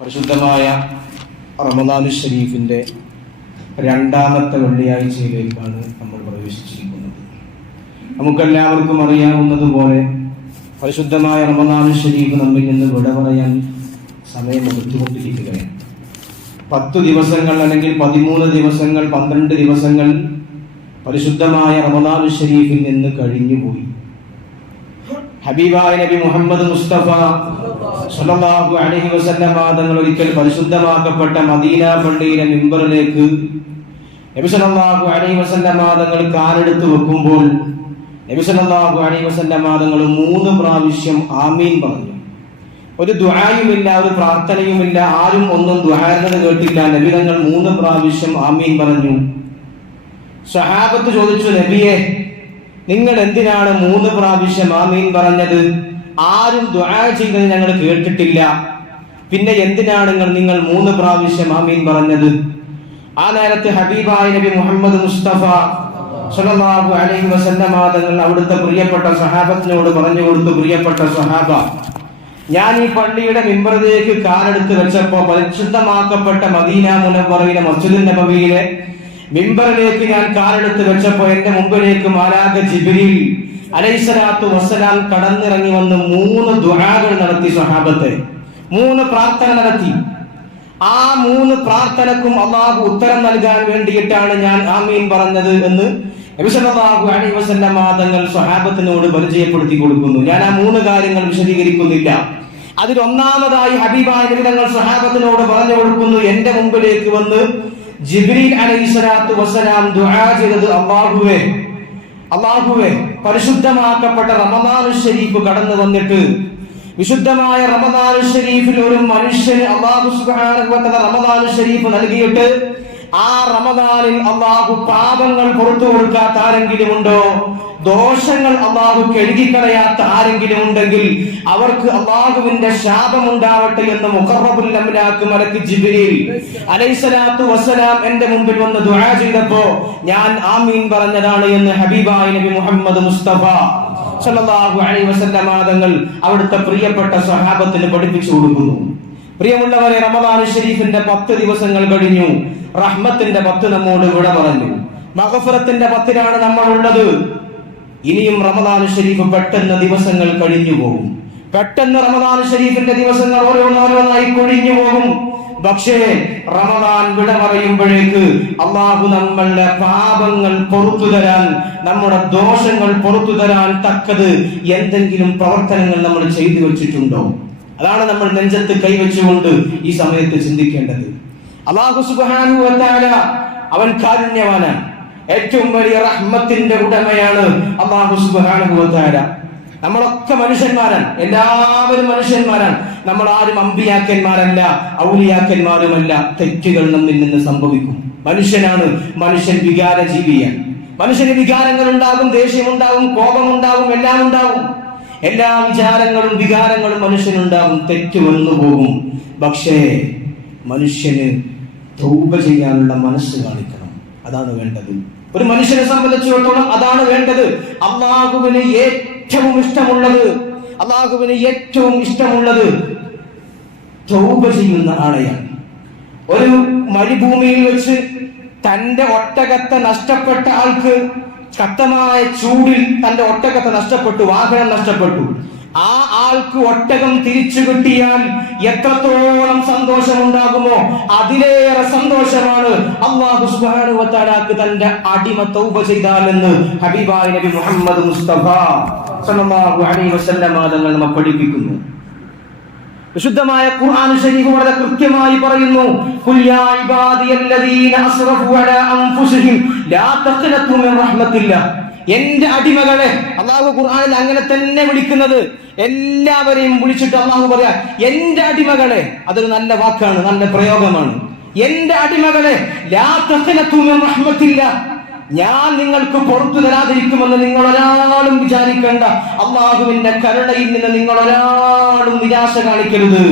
പരിശുദ്ധമായ റമദാനുൽ ഷരീഫിൻ്റെ രണ്ടാമത്തെ വെള്ളിയാഴ്ചയിലേക്കാണ് നമ്മൾ പ്രവേശിച്ചിരിക്കുന്നത്. നമുക്കെല്ലാവർക്കും അറിയാവുന്നതുപോലെ പരിശുദ്ധമായ റമദാനുൽ ഷരീഫ് നമ്മിൽ നിന്ന് വിട പറയാൻ സമയമെടുത്തുകൊണ്ടിരിക്കുകയാണ്. 10 ദിവസങ്ങൾ അല്ലെങ്കിൽ 13 ദിവസങ്ങൾ 12 ദിവസങ്ങൾ പരിശുദ്ധമായ റമദാനുൽ ഷരീഫിൽ നിന്ന് കഴിഞ്ഞുപോയി. ഹബീബായ നബി മുഹമ്മദ് മുസ്തഫ സല്ലല്ലാഹു അലൈഹി വസല്ലം തങ്ങൾ ഒരിക്കൽ പരിശുദ്ധമാക്കപ്പെട്ട മദീന പള്ളിയിലെ മിമ്പറിലേക്ക് നബി സല്ലല്ലാഹു അലൈഹി വസല്ലം തങ്ങൾ കാലെടുത്ത് വെക്കുമ്പോൾ നബി സല്ലല്ലാഹു അലൈഹി വസല്ലം തങ്ങൾ 3 പ്രാവശ്യം ആമീൻ പറഞ്ഞു. ഒരു ദുആയുമില്ല, ഒരു പ്രാർത്ഥനയുമില്ല, ആരും ഒന്നും ദുആ കേട്ടില്ല. നബി തങ്ങൾ 3 പ്രാവശ്യം ആമീൻ പറഞ്ഞു. സ്വഹാബത്ത് ചോദിച്ചു, നബിയെ, നിങ്ങൾ എന്തിനാണ് 3 പ്രാവശ്യം ആമീൻ പറഞ്ഞത്? ആരും ദുആ ചെയ്തത് ഞങ്ങൾ കേട്ടിട്ടില്ല, പിന്നെ എന്തിനാണ് നിങ്ങൾ 3 പ്രാവശ്യം ആമീൻ പറഞ്ഞത്? ആ നേരത്ത് ഹബീബായ നബി മുഹമ്മദ് മുസ്തഫ സല്ലല്ലാഹു അലൈഹി വസല്ലം തങ്ങൾ അവിടുത്തെ പ്രിയപ്പെട്ട സ്വഹാബത്തിനോട് പറഞ്ഞു കൊടുത്തു, പ്രിയപ്പെട്ട സ്വഹാബ, ഞാൻ ഈ പള്ളിയുടെ മിമ്പറിലേക്ക് കാലെടുത്ത് വെച്ചപ്പോൾ പരിശുദ്ധമാക്കപ്പെട്ട മദീന മുനവ്വറയിലെ മസ്ജിദുൻ നബവിയിലെ മിമ്പറിലേക്ക് ഞാൻ കാലെടുത്ത് വെച്ചപ്പോൾ എന്റെ മുമ്പിലേക്ക് മാലാഖ ജിബ്രീൽ അലൈഹിസ്സലാത്തു വസ്സലാം കടന്നിറങ്ങി വന്ന് 3 ദുആകൾ നടത്തി. സ്വഹാബത്തെ 3 പ്രാർത്ഥന നടത്തി. ആ 3 പ്രാർത്ഥനക്കും അല്ലാഹു ഉത്തരം നൽകാൻ വേണ്ടിയിട്ടാണ് ഞാൻ ആമീൻ പറഞ്ഞത് എന്ന് നബി സല്ലല്ലാഹു അലൈഹി വസല്ലം തങ്ങൾ സ്വഹാബത്തിനോട് പരിചയപ്പെടുത്തി കൊടുക്കുന്നു. ഞാൻ ആ 3 കാര്യങ്ങൾ വിശദീകരിക്കുന്നില്ല. അതിൽ ഒന്നാമതായി ഹബീബായ നബി തങ്ങൾ സ്വഹാബത്തിനോട് പറഞ്ഞു കൊടുക്കുന്നു, എന്റെ മുമ്പിലേക്ക് വന്ന് ജിബ്രീൽ അലൈഹിസ്സലാത്തു വസ്സലാം ദുആ ചെയ്തത്, അല്ലാഹുവേ, പരിശുദ്ധമാക്കപ്പെട്ട റമദാനുൽ ഷരീഫ് കടന്നു വന്നിട്ട് വിശുദ്ധമായ റമദാനുൽ ഷരീഫിൽ ഒരു മനുഷ്യന് അല്ലാഹു സുബ്ഹാനഹു വ തആല റമദാനുൽ ഷരീഫ് നൽകിയിട്ട് ആ റമദാനിൽ അല്ലാഹു പാപങ്ങൾ പുറത്തു കൊടുക്കാത്ത ആരെങ്കിലും ഉണ്ടോ? ദോഷങ്ങൾ അല്ലാഹു കഴുകിക്കളയാത്ത ആരെങ്കിലും ഉണ്ടെങ്കിൽ അവർക്ക് അല്ലാഹുവിന്റെ ശാപം ഉണ്ടാവട്ടെ എന്ന് മുഖറബുൽ അംലാക്ക് മലക്ക് ജിബ്രീൽ അലൈഹിസ്സലാത്തു വസ്സലാം എന്റെ മുമ്പിൽ വന്ന് ദുആ ചെയ്തപ്പോൾ ഞാൻ ആമീൻ പറഞ്ഞതാണ് എന്ന് ഹബീബായ നബി മുഹമ്മദ് മുസ്തഫ സല്ലല്ലാഹു അലൈഹി വസല്ലം തങ്ങൾ അവിടുത്തെ പ്രിയപ്പെട്ട സ്വഹാബത്തിന് പഠിപ്പിച്ചു കൊടുക്കുന്നു. പ്രിയമുള്ളവരെ, റമദാനുൽ ഷരീഫിന്റെ 10 ദിവസങ്ങൾ കഴിഞ്ഞു. റഹ്മത്തിന്റെ 10 നമ്മോട് വിട പറഞ്ഞു. മഗ്ഫിറത്തിന്റെ 10ലാണ് നമ്മൾ ഉള്ളത്. ഇനിയും റമദാനുൽ ഷരീഫ് പെട്ടെന്ന് ദിവസങ്ങൾ കഴിഞ്ഞു പോകും. പെട്ടെന്ന് റമദാനുൽ ഷരീഫിന്റെ ദിവസങ്ങൾ ഓരോന്നോരോന്നായി കൊഴിഞ്ഞു പോകും. പക്ഷേ റമദാൻ വിട പറയുമ്പോഴേക്ക് അല്ലാഹു നമ്മളുടെ പാപങ്ങൾ പുറത്തു തരാൻ, നമ്മുടെ ദോഷങ്ങൾ പുറത്തു തരാൻ തക്കത് എന്തെങ്കിലും പ്രവർത്തനങ്ങൾ നമ്മൾ ചെയ്തു വെച്ചിട്ടുണ്ടോ? അതാണ് നമ്മൾ നെഞ്ചത്ത് കൈവച്ചുകൊണ്ട് ഈ സമയത്ത് ചിന്തിക്കേണ്ടത്. അല്ലാഹു സുബ്ഹാനഹു വ തആല അവൻ കാരുണ്യവാനാണ്, ഏറ്റവും വലിയ റഹ്മത്തിന്റെ ഉടമയാണ് അല്ലാഹു സുബ്ഹാനഹു വ തആല. നമ്മളൊക്കെ മനുഷ്യന്മാരാണ്, എല്ലാവരും മനുഷ്യന്മാരാണ്. നമ്മൾ ആരും അമ്പിയാക്കന്മാരല്ല, ഔലിയാക്കന്മാരുമല്ല. തെറ്റുകൾ നമ്മിൽ നിന്ന് സംഭവിക്കും. മനുഷ്യനാണ്, മനുഷ്യൻ വികാര ജീവിയാണ്. മനുഷ്യന് വികാരങ്ങൾ ഉണ്ടാകും, ദേഷ്യമുണ്ടാകും, കോപമുണ്ടാകും, എല്ലാം ഉണ്ടാകും. എല്ലാ വിചാരങ്ങളും വികാരങ്ങളും മനുഷ്യനുണ്ടാകും. തെറ്റ് വന്നു പോകും. പക്ഷേ മനുഷ്യന് തൗബ ചെയ്യാനുള്ള മനസ്സ് കാണിക്കണം. അതാണ് വേണ്ടത്. ഒരു മനുഷ്യനെ സംബന്ധിച്ചിടത്തോളം അതാണ് വേണ്ടത്. അല്ലാഹുവിന് ഏറ്റവും ഇഷ്ടമുള്ളത് തൗബ ചെയ്യുന്ന ആളെയാണ്. ഒരു മരുഭൂമിയിൽ വെച്ച് തന്റെ ഒട്ടകത്തെ നഷ്ടപ്പെട്ട ആൾക്ക് ശക്തമായ ചൂടിൽ തന്റെ ഒട്ടകത്തെ നഷ്ടപ്പെട്ടു, വാഹനം നഷ്ടപ്പെട്ടു. ആ ആൾക്ക് ഒട്ടകം തിരിച്ചു കിട്ടിയാൽ എത്രത്തോളം സന്തോഷമുണ്ടാകുമോ അതിലേറെ സന്തോഷമാണ് അല്ലാഹു സുബ്ഹാനഹു വ തആലക്ക് തന്റെ അടിമ തൗബ ചെയ്താലെന്ന് ഹബീബായ നബി മുഹമ്മദ് മുസ്തഫ സല്ലല്ലാഹു അലൈഹി വസല്ലം തങ്ങൾ നമ്മെ പഠിപ്പിക്കുന്നു. വിശുദ്ധമായ ഖുർആൻ ശരീഫ് വളരെ കൃത്യമായി പറയുന്നു, ഖുൽ യാ ഇബാദിയല്ലദീന അസ്റഫു അലാ അൻഫുസിഹിം ലാ തഖ്നതു മിൻ റഹ്മത്തില്ലാഹ്. എന്റെ അടിമകളെ, അല്ലാഹു ഖുർആനിൽ അങ്ങനെ തന്നെ വിളിക്കുന്നത്. എല്ലാവരെയും വിളിച്ചിട്ട് അല്ലാഹു പറയാ, എന്റെ അടിമകളെ. അതൊരു നല്ല വാക്കാണ്, നല്ല പ്രയോഗമാണ്. എന്റെ അടിമകളെ, ലാ തഖ്നതു മിൻ റഹ്മത്തില്ലാഹ്, ഞാൻ നിങ്ങൾക്ക് പുറത്തു തരാതിരിക്കുമെന്ന് നിങ്ങൾ ഒരാളും വിചാരിക്കേണ്ട. അല്ലാഹുവിന്റെ കരുണയിൽ നിന്ന് നിങ്ങൾ ഒരാളും നിരാശ കാണിക്കരുത്.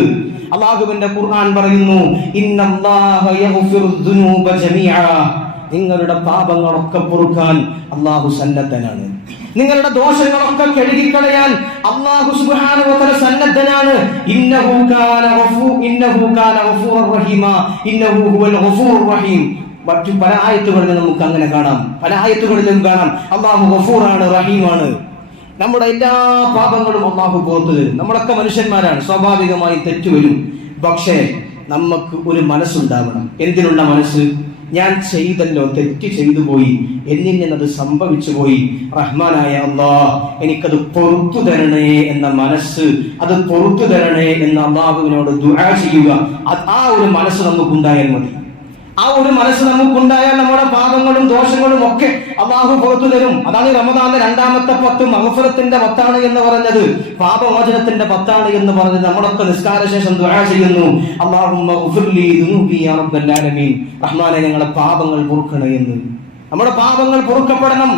അല്ലാഹുവിന്റെ ഖുർആൻ പറയുന്നു, ഇന്നല്ലാഹ യഗ്ഫിറുദ് ദുനൂബ ജമീഅ, നിങ്ങളുടെ പാപങ്ങളൊക്കെ പൊറുക്കാൻ അല്ലാഹു സന്നദ്ധനാണ്. നിങ്ങളുടെ ദോഷങ്ങളൊക്കെ കഴുകിക്കളയാൻ അല്ലാഹു സുബ്ഹാനഹു വ തആല സന്നദ്ധനാണ്. ഇന്നഹു കാന ഗഫൂറർ റഹീമ, ഇന്നഹു ഹുവൽ ഗഫൂറുർ റഹീം. മറ്റു പല ആയത്തുകളിലും നമുക്ക് അങ്ങനെ കാണാം, പല ആയത്തുകളിലും കാണാം അല്ലാഹു ഗഫൂറാണ്, റഹീമാണ്. നമ്മുടെ എല്ലാ പാപങ്ങളും അല്ലാഹു പുറത്തു തരും. നമ്മളൊക്കെ മനുഷ്യന്മാരാണ്, സ്വാഭാവികമായി തെറ്റ് വരും. പക്ഷേ നമുക്ക് ഒരു മനസ്സുണ്ടാവണം. എന്തിനുള്ള മനസ്സ്? ഞാൻ ചെയ്തല്ലോ, തെറ്റ് ചെയ്തു പോയി, എന്നിൽ നിന്നത് സംഭവിച്ചു പോയി, റഹ്മാനായ അല്ലാഹ് എനിക്കത് പൊറുത്തു തരണേ എന്ന മനസ്സ്, അത് പൊറുത്തു തരണേ എന്ന് അല്ലാഹുവിനോട് ദുആ ചെയ്യുക. ആ ഒരു മനസ്സ് നമുക്കുണ്ടായാൽ മതി. ആ ഒരു മനസ്സ് നമുക്കുണ്ടായാൽ നമ്മുടെ പാപങ്ങളും ദോഷങ്ങളും ഒക്കെ അല്ലാഹു പുറത്തു തരും. അതാണ് റമദാന്റെ രണ്ടാമത്തെ 10 മഗ്ഫിറത്തിന്റെ 10 എന്ന് പറഞ്ഞത്, പാപമോചനത്തിന്റെ 10 എന്ന് പറഞ്ഞത്. നമ്മളൊക്കെ നിസ്കാര ശേഷം ദുആ ചെയ്യുന്നു, അല്ലാഹുമ്മ ഗഫിർലി ദുനൂബി യാ റബ്ബൽ ആലമീൻ, റഹ്മാനെ ഞങ്ങളുടെ പാപങ്ങൾ പൊറുക്കണേ എന്ന്. നമ്മുടെ പാപങ്ങൾ പൊറുക്കപ്പെടണം.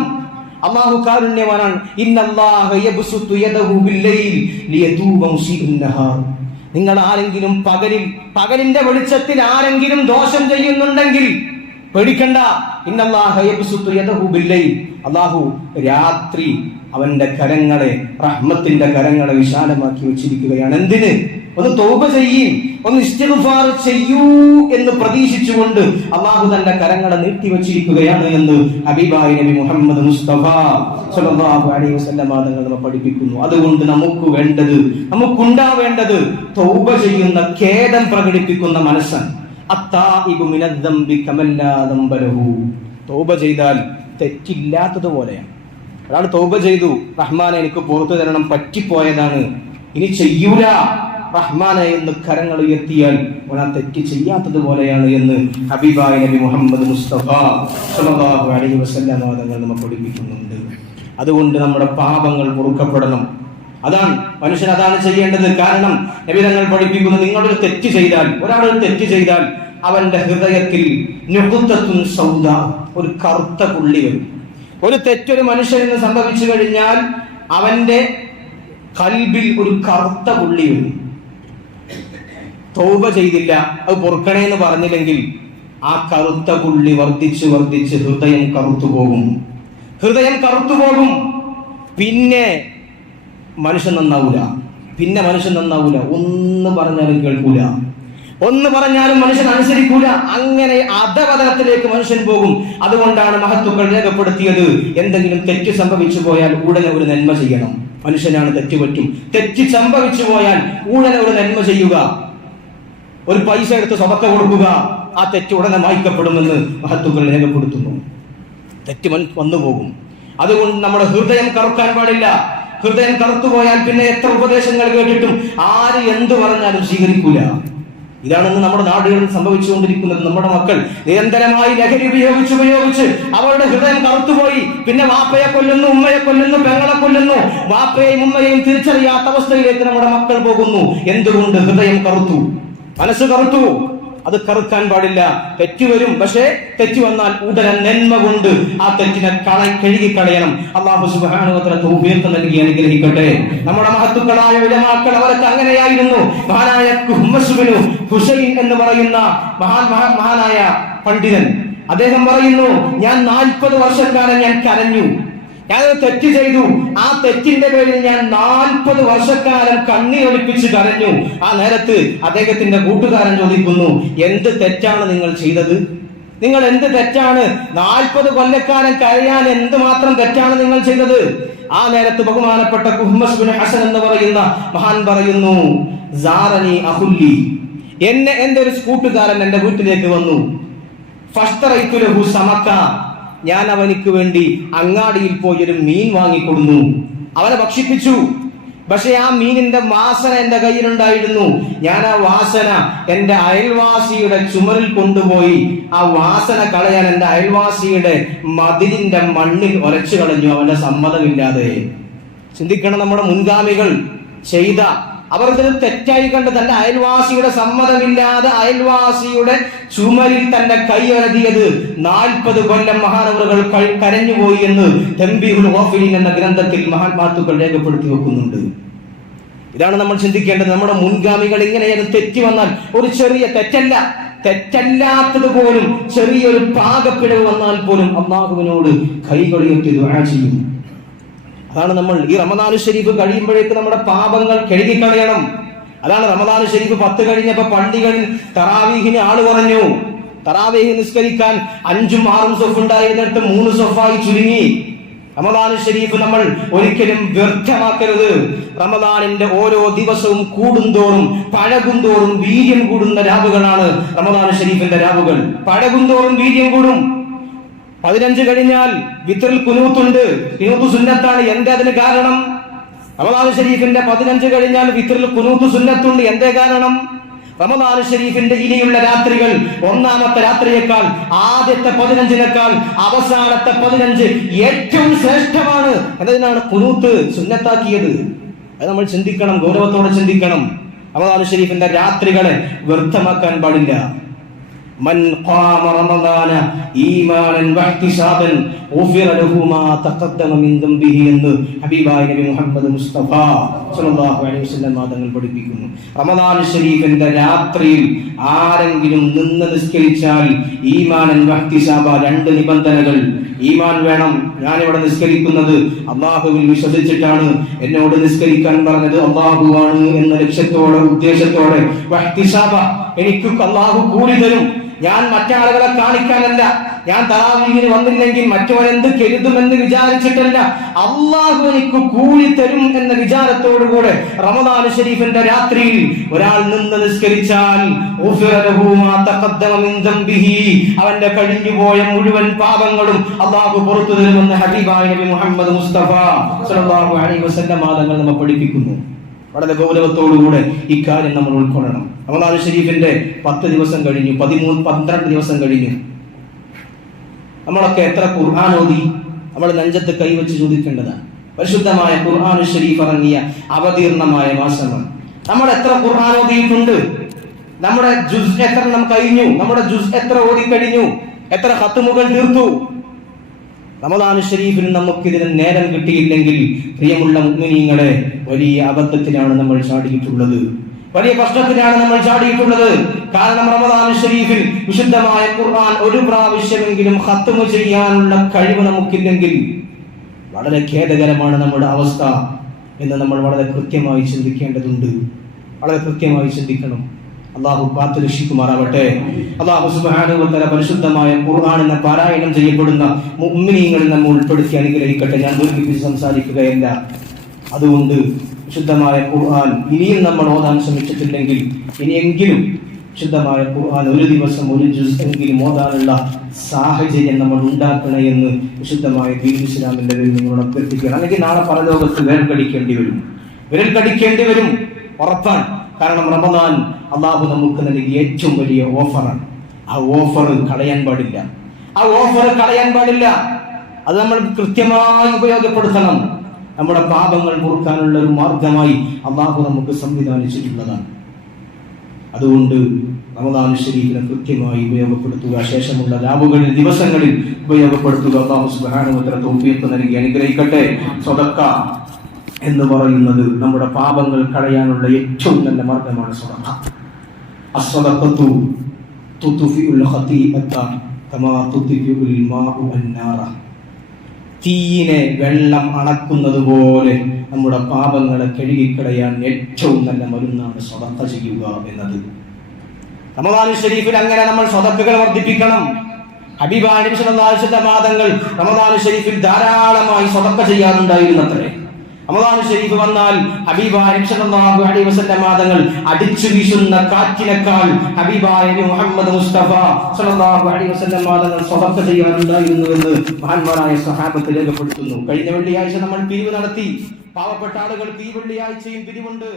അല്ലാഹു കാരുണ്യവാനാണ്. ഇന്നല്ലാഹ യബ്സുതു യദഹു ബില്ലൈൽ ലിയതൂബ മുസീഉൻ നഹാർ. നിങ്ങൾ ആരെങ്കിലും പകലിന്റെ വെളിച്ചത്തിൽ ആരെങ്കിലും ദോഷം ചെയ്യുന്നുണ്ടെങ്കിൽ പേടിക്കണ്ട. ഇന്നല്ലാഹ യബ്സുതു യദഹു ബില്ലൈൽ, അല്ലാഹു രാത്രി അവന്റെ കരങ്ങളെ, റഹ്മത്തിന്റെ കരങ്ങളെ വിശാലമാക്കി വെച്ചിരിക്കുകയാണ്. എന്തിന്? ഒന്ന് തൗബ ചെയ്യും, ഒന്ന് ഇസ്തിഗ്ഫാർ ചെയ്യൂ എന്ന് പ്രതീക്ഷിച്ചുകൊണ്ട് അല്ലാഹു തന്റെ കരങ്ങളെ നീട്ടിവെച്ചിരിക്കുകയാണ് എന്ന് ഹബീബായ നബി മുഹമ്മദ് മുസ്തഫ സ്വല്ലല്ലാഹു അലൈഹി വസല്ലം തങ്ങൾ നമ്മെ പഠിപ്പിക്കുന്നു. അതുകൊണ്ട് നമുക്കുണ്ടാവേണ്ടത് തൗബ ചെയ്യുന്ന, ഖേദം പ്രകടിപ്പിക്കുന്ന മനസ്സാണ്. അത്താഇബു മിനദ്ദംബി കമല്ലാ ദംബ ലഹു. തൗബ ചെയ്താൽ തെറ്റില്ലാത്തതുപോലെയാണ്. ഒരാൾ തൗബ ചെയ്തു, റഹ്മാനെ എനിക്ക് പുറത്തു തരണം, പറ്റിപ്പോയതാണ്, ഇനി ചെയ്യൂല റഹ്മാനെ എന്ന് കരങ്ങൾ ഉയർത്തിയാൽ ഒരാൾ തെറ്റ് ചെയ്യാത്തതുപോലെയാണ് എന്ന് ഹബീബായ നബി മുഹമ്മദ് മുസ്തഫ സ്വല്ലല്ലാഹു അലൈഹി വസല്ലം തങ്ങൾ നമ്മെ പഠിപ്പിക്കുന്നുണ്ട്. അതുകൊണ്ട് നമ്മുടെ പാപങ്ങൾ പൊറുക്കപ്പെടണം. മനുഷ്യൻ അതാണ് ചെയ്യേണ്ടത്. കാരണം നബി തങ്ങൾ പഠിപ്പിക്കുന്നു, നിങ്ങളൊരു തെറ്റ് ചെയ്താൽ, ഒരാളൊരു തെറ്റ് ചെയ്താൽ അവന്റെ ഹൃദയത്തിൽ നുഖ്തത്തുൻ സൗദാ, ഒരു കറുത്ത പുള്ളി വരും. ഒരു തെറ്റൊരു മനുഷ്യന് സംഭവിച്ചു കഴിഞ്ഞാൽ അവന്റെ ഖൽബിൽ ഒരു കറുത്ത പുള്ളി വരും. തൗബ ചെയ്തില്ല, അത് പൊറുക്കണേന്ന് പറഞ്ഞില്ലെങ്കിൽ ആ കറുത്ത പുള്ളി വർദ്ധിച്ച് ഹൃദയം കറുത്തുപോകും. പിന്നെ മനുഷ്യൻ നന്നാവൂല. ഒന്ന് പറഞ്ഞാലും കേൾക്കൂല, ഒന്ന് പറഞ്ഞാലും മനുഷ്യൻ അനുസരിക്കൂല. അങ്ങനെ അധപതനത്തിലേക്ക് മനുഷ്യൻ പോകും. അതുകൊണ്ടാണ് മഹത്തുക്കൾ രേഖപ്പെടുത്തിയത്, എന്തെങ്കിലും തെറ്റ് സംഭവിച്ചു പോയാൽ ഉടനെ ഒരു നന്മ ചെയ്യണം. മനുഷ്യനാണ് തെറ്റുപറ്റും. തെറ്റ് സംഭവിച്ചു പോയാൽ ഉടനെ ഒരു നന്മ ചെയ്യുക, ഒരു പൈസ എടുത്ത് സ്വതക്ക കൊടുക്കുക. ആ തെറ്റ് ഉടനെ മായ്ക്കപ്പെടുമെന്ന് മഹത്തുക്കൾ രേഖപ്പെടുത്തുന്നു. തെറ്റ് വന്നു പോകും. അതുകൊണ്ട് നമ്മുടെ ഹൃദയം കറുക്കാൻ പാടില്ല. ഹൃദയം കറുത്തുപോയാൽ പിന്നെ എത്ര ഉപദേശങ്ങൾ കേട്ടിട്ടും ആര് എന്ത് പറഞ്ഞാലും സ്വീകരിക്കൂല. ഇതാണെന്ന് നമ്മുടെ നാടുകളിൽ സംഭവിച്ചുകൊണ്ടിരിക്കുന്നത്. നമ്മുടെ മക്കൾ നിരന്തരമായി ലഹരി ഉപയോഗിച്ച് അവരുടെ ഹൃദയം കറുത്തുപോയി. പിന്നെ വാപ്പയെ കൊല്ലുന്നു, ഉമ്മയെ കൊല്ലുന്നു, പെങ്ങളെ കൊല്ലുന്നു. വാപ്പയെയും ഉമ്മയെയും തിരിച്ചറിയാത്ത അവസ്ഥയിലേക്ക് നമ്മുടെ മക്കൾ പോകുന്നു. എന്തുകൊണ്ട്? ഹൃദയം കറുത്തു, മനസ്സ് കറുത്തു. അത് കറുക്കാൻ പാടില്ല. തെറ്റ് വരും, പക്ഷേ തെറ്റ് വന്നാൽ ഉടനെ നന്മ കൊണ്ട് ആ തെറ്റിനെ കഴുകിക്കളയണം. അല്ലാഹു സുബ്ഹാനഹു വ തആല തൗഫീഖ് നൽകി അനുഗ്രഹിക്കട്ടെ. നമ്മുടെ മഹത്തുക്കളായ ഉലമാക്കൾ അവരൊക്കെ അങ്ങനെയായിരുന്നു. മഹാനായ ഹുസൈൻ എന്ന് പറയുന്ന മഹാനായ പണ്ഡിതൻ, അദ്ദേഹം പറയുന്നു, ഞാൻ 40 വർഷക്കാലം ഞാൻ കരഞ്ഞു. ഞാനൊരു തെറ്റ് ചെയ്തു. ആ തെറ്റിന്റെ പേരിൽ ഞാൻ 40 വർഷക്കാലം കണ്ണീരൊലിപ്പിച്ച് കരഞ്ഞു. ആ നേരത്ത് അദ്ദേഹത്തിന്റെ കൂട്ടുകാരൻ ചോദിക്കുന്നു, എന്ത് തെറ്റാണ് നിങ്ങൾ ചെയ്തത്? നിങ്ങൾ എന്ത് തെറ്റാണ്? 40 കൊല്ലക്കാലം കരയാൻ എന്തുമാത്രം തെറ്റാണ് നിങ്ങൾ ചെയ്തത്? ആ നേരത്ത് ബഹുമാനപ്പെട്ട ഖുഹ്മസ് ബിൻ ഹസൻ എന്ന് പറയുന്ന മഹാൻ പറയുന്നു, സാറനി അഹുല്ലി, എന്റെ ഒരു കൂട്ടുകാരൻ എന്റെ വീട്ടിലേക്ക് വന്നു. ഫഷ്തറൈതു ലഹു സമക, ഞാൻ അവനിക്ക് വേണ്ടി അങ്ങാടിയിൽ പോയി ഒരു മീൻ വാങ്ങിക്കൊടുന്നു. അവനെ ഭക്ഷിപ്പിച്ചു. പക്ഷെ ആ മീനിന്റെ വാസന എന്റെ കയ്യിലുണ്ടായിരുന്നു. ഞാൻ ആ വാസന എന്റെ അയൽവാസിയുടെ ചുമരിൽ കൊണ്ടുപോയി ആ വാസന കളയാൻ എന്റെ അയൽവാസിയുടെ മതിലിന്റെ മണ്ണിൽ ഉരച്ചു കളഞ്ഞു, അവന്റെ സമ്മതമില്ലാതെ. ചിന്തിക്കണം, നമ്മുടെ മുൻഗാമികൾ ചെയ്ത, അവർ ഇതിന് തെറ്റായി കണ്ട് തന്റെ അയൽവാസിയുടെ സമ്മതമില്ലാതെ അയൽവാസിയുടെ ചുമരിൽ തന്റെ കൈ ഒരതിയത് 40 കൊല്ലം മഹാനവറുകൾ കരഞ്ഞുപോയി എന്ന് തൻബീഹുൽ ഗാഫിലീൻ എന്ന ഗ്രന്ഥത്തിൽ മഹാത്മാക്കൾ രേഖപ്പെടുത്തി വെക്കുന്നുണ്ട്. ഇതാണ് നമ്മൾ ചിന്തിക്കേണ്ടത്. നമ്മുടെ മുൻഗാമികൾ ഇങ്ങനെയാണ്. തെറ്റ് വന്നാൽ ഒരു ചെറിയ തെറ്റല്ലാത്തത് പോലും, ചെറിയൊരു പാകപ്പിഴവ് വന്നാൽ പോലും അല്ലാഹുവിനോട് കൈകളുയർത്തി ദുആ ചെയ്യും. അതാണ് നമ്മൾ ഈ റമദാൻ ഷരീഫ് കഴിയുമ്പോഴേക്ക് നമ്മുടെ പാപങ്ങൾ കഴുകിക്കളയണം. അതാണ് റമദാൻ ഷരീഫ് 10 കഴിഞ്ഞപ്പോ പള്ളികളിൽ തറാവീഹിന് ആള് കുറഞ്ഞു. തറാവീഹ് നിസ്കരിക്കാൻ 5ഉം 6ഉം സൊഫ് ഉണ്ടായിരുന്നിടത്ത് 3 സൊഫായി ചുരുങ്ങി. റമദാൻ ഷരീഫ് നമ്മൾ ഒരിക്കലും വ്യർത്ഥമാക്കരുത്. റമദാനിന്റെ ഓരോ ദിവസവും കൂടുന്തോറും പഴകുന്തോറും വീര്യം കൂടുന്ന രാവുകളാണ് റമദാൻ ഷരീഫിന്റെ രാവുകൾ. പഴകുന്തോറും വീര്യം കൂടും. 15 കഴിഞ്ഞാൽ വിത്റിൽ കുനൂത്തുണ്ട്. കുനൂത്ത് സുന്നത്താണ്. എന്താ അതിന് കാരണം? റമദാൻ ഷരീഫിന്റെ 15 കഴിഞ്ഞാൽ വിത്റിൽ കുനൂത്ത് സുന്നത്തുണ്ട്. എന്തേ കാരണം? റമദാൻ ഷരീഫിന്റെ ഇനിയുള്ള രാത്രികൾ ഒന്നാമത്തെ രാത്രിയേക്കാൾ, ആദ്യത്തെ 15-നേക്കാൾ അവസാനത്തെ 15 ഏറ്റവും ശ്രേഷ്ഠമാണ് എന്നതിനാണ് ഖുനൂത്ത് സുന്നത്താക്കിയത്. അത് നമ്മൾ ചിന്തിക്കണം, ഗൗരവത്തോടെ ചിന്തിക്കണം. റമദാൻ ഷരീഫിന്റെ രാത്രികളെ വ്യർത്ഥമാക്കാൻ പാടില്ല. മൻ ഖാമ റമദാന ഈമാനൻ വഹ്തിസാബൻ ഗുഫിറ ലഹു മാ തഖദ്ദമ മിൻ ദംബിഹി എന്ന് ഹബീബായ നബി മുഹമ്മദ് മുസ്തഫ സ്വല്ലല്ലാഹു അലൈഹി വസല്ലം തങ്ങൾ പഠിപ്പിക്കുന്നു. റമദാൻ ഷരീഫിന്റെ രാത്രിയിൽ ആരെങ്കിലും നിന്ന് നിസ്കരിച്ചാൽ ഈമാനൻ വഹ്തിസാബ, 2 നിബന്ധനകൾ. ഈമാൻ വേണം. ഞാനിവിടെ നിസ്കരിക്കുന്നത് അല്ലാഹുവിൽ വിശ്വസിച്ചിട്ടാണ്, എന്നോട് നിസ്കരിക്കാൻ പറഞ്ഞത് അല്ലാഹുവാണ് എന്ന ലക്ഷ്യത്തോടെ ഉദ്ദേശത്തോടെ. വഹ്തിസാബ, എനിക്ക് അല്ലാഹു കൂലി തരും. ഞാൻ മറ്റാളുകളെ കാണിക്കാനല്ല, ഞാൻ തറാവീഹിന് വന്നില്ലെങ്കിൽ മറ്റവരെന്ത് കരുതുമെന്ന് വിചാരിച്ചിട്ടല്ല, അള്ളാഹു എനിക്ക് കൂലി തരും എന്ന വിചാരത്തോടുകൂടെ റമദാൻ ഷരീഫിന്റെ രാത്രിയിൽ ഒരാൾ നിന്ന് നിസ്കരിച്ചാൽ അവന്റെ കഴിഞ്ഞുപോയ മുഴുവൻ പാപങ്ങളും അള്ളാഹു പുറത്തു തരുമെന്ന് ഹബീബായ നബി മുഹമ്മദ് മുസ്തഫ സ്വല്ലല്ലാഹു അലൈഹി വസല്ലം തങ്ങൾ നമ്മെ പഠിപ്പിക്കുന്നു. വളരെ ഗൗരവത്തോടുകൂടെ ഇക്കാര്യം നമ്മൾ ഉൾക്കൊള്ളണം. റമദാൻ ഷരീഫിന്റെ 10 ദിവസം കഴിഞ്ഞു, 12 ദിവസം കഴിഞ്ഞു. നമ്മളൊക്കെ എത്ര ഖുർആൻ ഓതി? നമ്മൾ നെഞ്ചത്ത് കൈവച്ച് ചോദിക്കേണ്ടതാണ്. പരിശുദ്ധമായ ഖുർആൻ ഷരീഫ് ഇറങ്ങിയ അവതീർണമായ മാസമാണ്. നമ്മൾ എത്ര ഖുർആൻ ഓതിയിട്ടുണ്ട്? നമ്മുടെ ജുസ് എത്ര നമുക്ക് കഴിഞ്ഞു? നമ്മുടെ ജുസ് എത്ര ഓതി കഴിഞ്ഞു? എത്ര ഖത്മുകൾ തീർത്തു? റമദാൻ ഷരീഫിന് നമുക്കിതിന് നേരം കിട്ടിയില്ലെങ്കിൽ പ്രിയമുള്ള മുഅ്മിനീങ്ങളെ, വലിയ അബദ്ധത്തിലാണ് നമ്മൾ ചാടിയിട്ടുള്ളത്, വലിയ പ്രശ്നത്തിലാണ് നമ്മൾ ചാടിയിട്ടുള്ളത്. കാരണം റമദാൻ ഷരീഫിൽ വിശുദ്ധമായ ഖുർആൻ ഒരു പ്രാവശ്യമെങ്കിലും ഖത്മ് ചെയ്യാനുള്ള കഴിവ് നമുക്കില്ലെങ്കിൽ വളരെ ഖേദകരമാണ് നമ്മുടെ അവസ്ഥ എന്ന് നമ്മൾ വളരെ കൃത്യമായി ചിന്തിക്കേണ്ടതുണ്ട്. വളരെ കൃത്യമായി ചിന്തിക്കണം. അള്ളാഹു കാത്തുരക്ഷിക്കുമാറാവട്ടെ. അള്ളാഹു സുബ്ഹാനഹു വ തആല പരിശുദ്ധമായ ഖുർആനിനെ പാരായണം ചെയ്യപ്പെടുന്ന മുഅ്മിനീങ്ങളിൽ നമ്മെ ഉൾപ്പെടുത്തി അനുഗ്രഹിക്കട്ടെ. ഞാൻ ദീർഘിപ്പിച്ച് സംസാരിക്കുകയല്ല. അതുകൊണ്ട് വിശുദ്ധമായ ഖുർആൻ ഇനിയും നമ്മൾ ഓതാൻ ശ്രമിച്ചിട്ടില്ലെങ്കിൽ ഇനിയെങ്കിലും വിശുദ്ധമായ ഖുർആൻ ഒരു ദിവസം ഒരു ജുസ് എങ്കിലും ഓതാനുള്ള സാഹചര്യം നമ്മൾ ഉണ്ടാക്കണേ എന്ന് വിശുദ്ധമായ ദീൻ ഇസ്ലാമിന്റെ പേരിൽ നിങ്ങളോട് അഭ്യർത്ഥിക്കുകയാണ്. അല്ലെങ്കിൽ നാളെ പരലോകത്ത് വിരൽ കടിക്കേണ്ടി വരും, ഉറപ്പാണ്. കാരണം റമദാൻ അള്ളാഹു നമുക്ക് നൽകിയ ഏറ്റവും വലിയ ഓഫറാണ്. ആ ഓഫർ കളയാൻ പാടില്ല. അത് നമ്മൾ കൃത്യമായി ഉപയോഗപ്പെടുത്തണം. നമ്മുടെ പാപങ്ങൾ പൊറുക്കാനുള്ള ഒരു മാർഗമായി അള്ളാഹു നമുക്ക് സംവിധാനിച്ചിട്ടുള്ളതാണ്. അതുകൊണ്ട് റമദാൻ ഷരീഫിനെ കൃത്യമായി ഉപയോഗപ്പെടുത്തുക, ശേഷമുള്ള രാവുകളിൽ ദിവസങ്ങളിൽ ഉപയോഗപ്പെടുത്തുക. അള്ളാഹു സുബ്ഹാനഹു വ തആല തൗഫീഖ് നൽകി അനുഗ്രഹിക്കട്ടെ. സദഖ എന്ന് പറയുന്നത് നമ്മുടെ പാപങ്ങൾ കളയാനുള്ള ഏറ്റവും നല്ല മാർഗമാണ് സദഖ. അസ്സദഖതു തുത്ഫിഉൽ ഖതീഅത കമാ തുത്ഫിഉൽ മാഉ അന്നാറ. തീയിനെ വെള്ളം അണക്കുന്നത് പോലെ നമ്മുടെ പാപങ്ങളെ കഴുകിക്കളയാൻ ഏറ്റവും നല്ല മരുന്നാണ് സദഖ ചെയ്യുക എന്നത്. റമദാൻ ഷരീഫിൽ അങ്ങനെ നമ്മൾ സദഖകൾ വർദ്ധിപ്പിക്കണം. ഹബീബായ നബി സല്ലല്ലാഹു അലൈഹി വസല്ലം തങ്ങൾ റമദാൻ ഷരീഫിൽ ധാരാളമായി സദഖ ചെയ്യാറുണ്ടായിരുന്നത്രേ. റമദാൻ ഷരീഫ് വന്നാൽ ഹബീബായ നബി സല്ലല്ലാഹു അലൈഹി വസല്ലം തങ്ങൾ അടിച്ചു വീശുന്ന കാറ്റിനേക്കാൾ ഹബീബായ നബി മുഹമ്മദ് മുസ്തഫ സല്ലല്ലാഹു അലൈഹി വസല്ലം തങ്ങൾ സദഖ ചെയ്യാറുണ്ടായിരുന്നുവെന്ന് മഹാന്മാരായ സ്വഹാബത്ത് രേഖപ്പെടുത്തുന്നു. കഴിഞ്ഞ വെള്ളിയാഴ്ച നമ്മൾ പിരിവ് നടത്തി. പാവപ്പെട്ട ആളുകൾക്ക് ഈ വെള്ളിയാഴ്ചയും പിരിവുണ്ട്.